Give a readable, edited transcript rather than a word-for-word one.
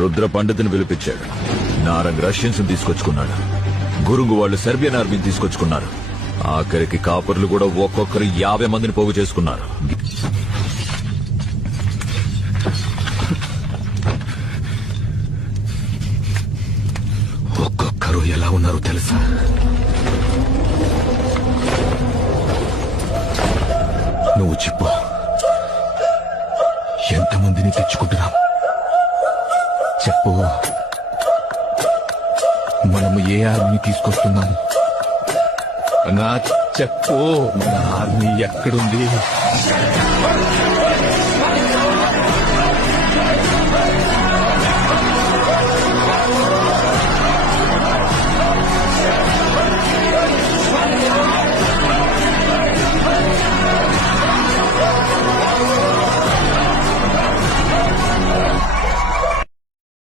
రుద్ర పండితుని పిలిపించాడు. నారంగ్ రష్యన్స్ తీసుకొచ్చుకున్నాడు. గురుంగు వాళ్ళు సెర్బియన్ ఆర్మీని తీసుకొచ్చుకున్నారు. ఆఖరికి కాపర్లు కూడా ఒక్కొక్కరు 50 మందిని పోగు చేసుకున్నారు. ఒక్కొక్కరు ఎలా ఉన్నారో తెలుసా? నువ్వు చెప్పు, ఎంతమందిని తెచ్చుకుంటున్నాం? చెప్పు, మనము ఏ ఆర్మీ తీసుకొస్తున్నాము? నా చెప్పు, మన ఆర్మీ ఎక్కడుంది?